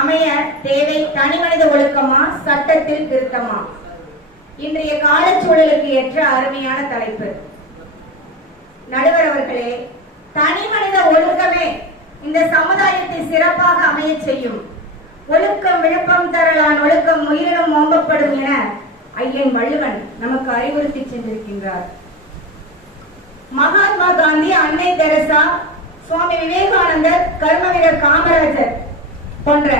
அமைய தேவை தனிமனித ஒழுக்கமா சட்டத்தில் திருத்தமா? இன்றைய காலச்சூழலுக்கு ஏற்ற அருமையான தலைப்பு. நடுவர் அவர்களே தனி மனித ஒழுக்கமே இந்த சமுதாயத்தை சிறப்பாக அமையச் செய்யும். ஒழுக்கம் விழுப்பம் தரலான் ஒழுக்கம் உயிரினம் ஓம்பப்படும் என ஐயன் வள்ளுவன் நமக்கு அறிவுறுத்தி சென்றிருக்கின்றார். மகாத்மா காந்தி அன்னை தெரசா சுவாமி விவேகானந்தர் கர்மவீரர் காமராஜர் போன்ற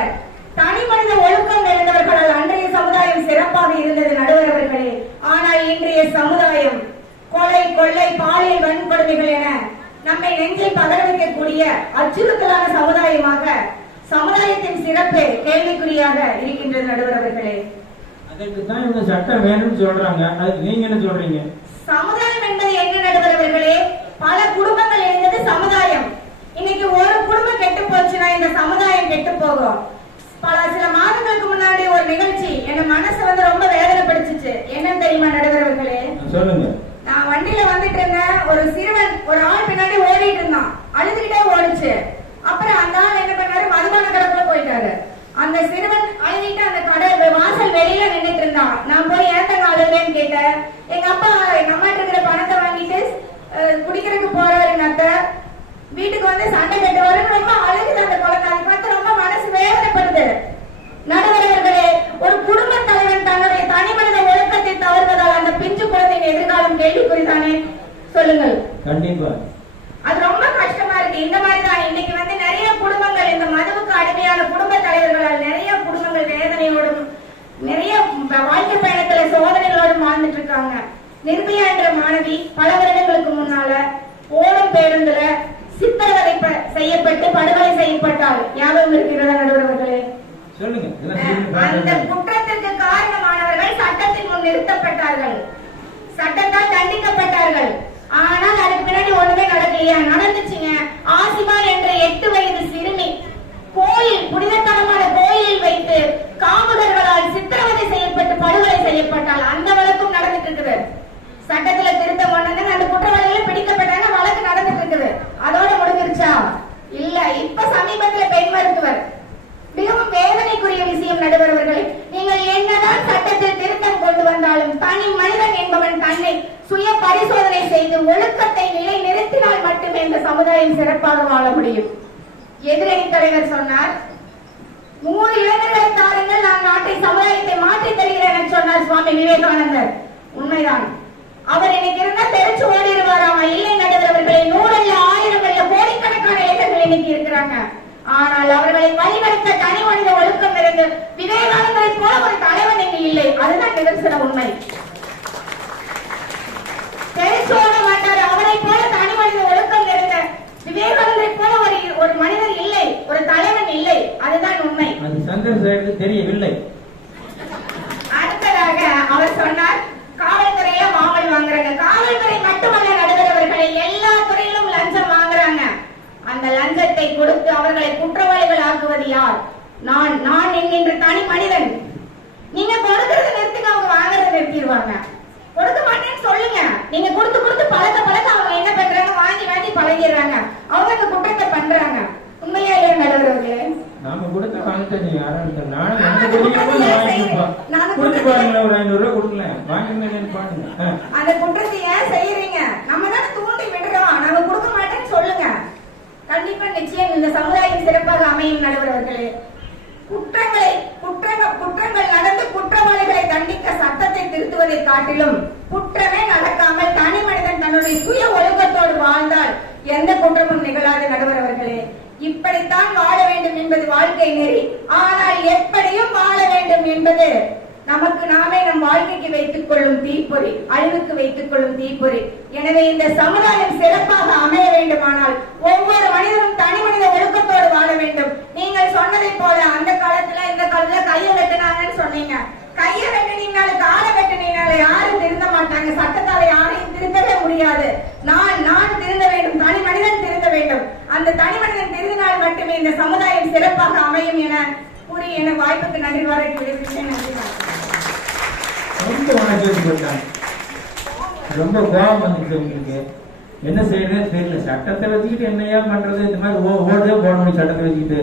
தனி மனித ஒழுக்கம் நிறைந்தவர்களால் அன்றைய சமுதாயம் சிறப்பாக இருந்தது நடுவர் அவர்களே ஆனால் இன்றைய சமுதாயம் கொலை கொள்ளை பாலியல் வன்கொடுமைகள் என நம்மை நெஞ்சில் பதற வைக்கக்கூடிய அச்சுறுத்தலான சமுதாயமாக சமுதாயத்தின் சிறப்பு கேள்விக்குறியாக இருக்கின்றது நடுவர் அவர்களே அதற்கு தான் இந்த சட்டம் வேணும்னு சொல்றாங்க. அதுக்கு நீங்க என்ன சொல்றீங்க? சமுதாயம் என்பது என்ன நடுவர் அவர்களே பல குடும்பங்கள் இருந்தது சமுதாயம் இன்னைக்கு ஒரு குடும்பம் கெட்டு போச்சுன்னா இந்த சமுதாயம் கெட்டு போகும் பல சில மாதங்களுக்கு முன்னாடி ஒரு நிகழ்ச்சி என் மனசு வந்து ரொம்ப வேதனைப்படுத்துச்சு என்ன தெரியுமா நடுவர் அவர்களே சொல்லுங்க. நான் வண்டியில வந்துட்டு இருந்தேன். ஒரு சிறுவன் ஒரு ஆள் பின்னாடி ஓடிட்டு இருந்தான். அழுதுகிட்டே ஓடுச்சு. அப்புறம் அந்த ஆள் என்ன பண்ணாரு? மதுபான கடைக்குள்ள போயிட்டாரு. அந்த சிறுவன் அழுதிட்டு அந்த கடை வாசல் வெளியில நின்னுட்டு இருந்தான். நான் போய் ஏத்தங்க அழுதுன்னு கேட்டேன். எங்க அப்பா எங்க அம்மா இருக்கிற பணத்தை வாங்கிட்டு குடிக்கிறதுக்கு போறாருங்க அத்தை வீட்டுக்கு வந்து சண்டை கட்டுவாருன்னு ரொம்ப அழுகுது அந்த குழந்தை. அதை பார்த்து ரொம்ப மனசு வேதனைப்படுது. நடுவர்களே ஒரு குடும்ப தலைவன் தன்னுடைய தனி மனித ஒழுக்கத்தை தவறுவதால் அந்த பிஞ்சு குழந்தையின் எதிர்காலம் கேள்விக்குறிதானே சொல்லுங்கள். கண்டிப்பா. அது ரொம்ப கஷ்டமா இருக்கு. இந்த மாதிரி தான் இன்னைக்கு வந்து நிறைய குடும்பங்கள் இந்த மதுவுக்கு அடிமையான குடும்ப தலைவர்களால் நிறைய குடும்பங்கள் வேதனையோடும் நிறைய வாழ்க்கை பயணத்துல சோதனைகளோடும் வாழ்ந்துட்டு இருக்காங்க. நிர்பயா என்ற மாணவி பல வருடங்களுக்கு முன்னால ஓடும் பேருந்துல சித்திரவதை செய்யப்பட்டு படுகொலை செய்யப்பட்டால் ஞாபகம் இருக்கிறதா நடுவர்களே சொல்லுங்க. அந்த. குற்றத்திற்கு காரணமானவர்கள் சட்டத்தின் முன் நிறுத்தப்பட்டார்கள். சட்டத்தால் தண்டிக்கப்பட்டார்கள். ஆனால் அதுக்கு பின்னாடி ஒண்ணுமே நடக்கலையா. நடந்துச்சுங்க. என்பவன் தன்னை சுய பரிசோதனை செய்து ஒழுக்கத்தை நிலை நிறுத்தினால் மட்டுமே இந்த சமுதாயம் சிறப்பாக வாழ முடியும். எதிரணி தலைவர் சொன்னார் மூணு இளைஞர்களை தாருங்கள் நான் நாட்டை சமுதாயத்தை மாற்றி தருகிறேன் என்று சொன்னார் சுவாமி விவேகானந்தர். உண்மைதான். அவர் இன்னைக்கு இருந்தா தெரிச்சு ஓடிடுவாராம் இல்லை நடந்தவர்களை நூறல்ல ஆயிரம் அல்ல கோடிக்கணக்கான இளைஞர்கள் இன்னைக்கு இருக்கிறாங்க. ஆனால் அவர்களை வழிநடத்த தனி மனித ஒழுக்கம் இருந்து விவேகானந்தரை போல ஒரு தலைவன் இங்கு இல்லை. அதுதான் நிதர்சன உண்மை தெரிச்சு ஓட மாட்டார் அவரை போல தனி மனித ஒழுக்கம் இருந்த விவேகானந்தரை போல ஒரு மனிதர் இல்லை ஒரு தலைவன் இல்லை அதுதான் உண்மை. அது சங்கர் சாருக்கு தெரியவில்லை. அடுத்ததாக அவர் சொன்னார் காவல்துறையில மாமல் வாங்குறாங்க. காவல்துறை மட்டுமல்ல நடுகிறவர்களை எல்லா துறையிலும் லஞ்சம் வாங்குறாங்க. அந்த லஞ்சத்தை கொடுத்து அவர்களை குற்றவாளிகள் ஆக்குவது யார்? நான் நான் என்கின்ற தனி மனிதன். நீங்க கொடுக்கறத நிறுத்துங்க அவங்க வாங்குறத நிறுத்திடுவாங்க. நீங்க கொடுத்து கொடுத்து பழக்க பழக்க அவங்க என்ன பண்றாங்க? வாங்கி வாங்கி பழகிடுறாங்க. அவங்க அந்த குற்றத்தை பண்றாங்க. உண்மையா இல்லையா நடுவர்களே நாம கொடுத்த வாங்கிட்டு நீங்க ஆரம்பித்த நானும் கொடுத்து பாருங்களேன் ஒரு ஐநூறு ரூபாய் கொடுக்கல வாங்கிருந்தேன்னு பாருங்க. அந்த குற்றத்தை ஏன் செய்யறீங்க? நம்ம தானே தூண்டி விடுறோம். நம்ம கொடுக்க மாட்டேன்னு சொல்லுங்க. கண்டிப்பா நிச்சயம் இந்த சமுதாயம் சிறப்பாக அமையும் நடுவர்களே குற்றங்களை குற்றங்க குற்றங்கள் நடந்து குற்றவாளிகளை தண்டிக்க சட்டத்தை திருத்துவதை காட்டிலும் குற்றமே நடக்காமல் தனி மனிதன் தன்னுடைய சுய ஒழுக்கத்தோடு வாழ்ந்தால் எந்த குற்றமும் நிகழாத நடுவர் அவர்களே இப்படித்தான் வாழ வேண்டும் என்பது வாழ்க்கை நெறி. ஆனால் எப்படியும் வாழ வேண்டும் என்பது நமக்கு நாமே நம் வாழ்க்கைக்கு வைத்துக் கொள்ளும் தீப்பொறி அழிவுக்கு வைத்துக் கொள்ளும் தீப்பொறி. எனவே இந்த சமுதாயம் சிறப்பாக அமைய வேண்டுமானால் ஒவ்வொரு மனிதனும் தனி மனித ஒழுக்கத்தோடு வாழ வேண்டும். நீங்கள் சொன்னதை போல அந்த கால இந்த காலத்துல கையை வெட்டினாங்கன்னு சொன்னீங்க கையை வெட்டினீங்கனாலும் காலை வெட்டினீங்கனால யாரும் திருந்த மாட்டாங்க சட்டத்தால யாரையும் திருத்தவே முடியாது நான் நான் திருந்த வேண்டும் தனி மனிதன் திருந்த வேண்டும் அந்த தனி மனிதன் திருந்தினால் மட்டுமே இந்த சமுதாயம் சிறப்பாக அமையும் என கூறி என வாய்ப்புக்கு நன்றி வாரத்தை விடுவிக்கிறேன் நன்றி வணக்கம். ரொம்ப உணர்ச்சி போயிட்டாங்க ரொம்ப கோபம் வந்துச்சு உங்களுக்கு என்ன செய்யறதே தெரியல. சட்டத்தை வச்சுக்கிட்டு என்னையா பண்றது? இந்த மாதிரி ஓ- ஓடுதே போட முடியும் சட்டத்தை வச்சுக்கிட்டு.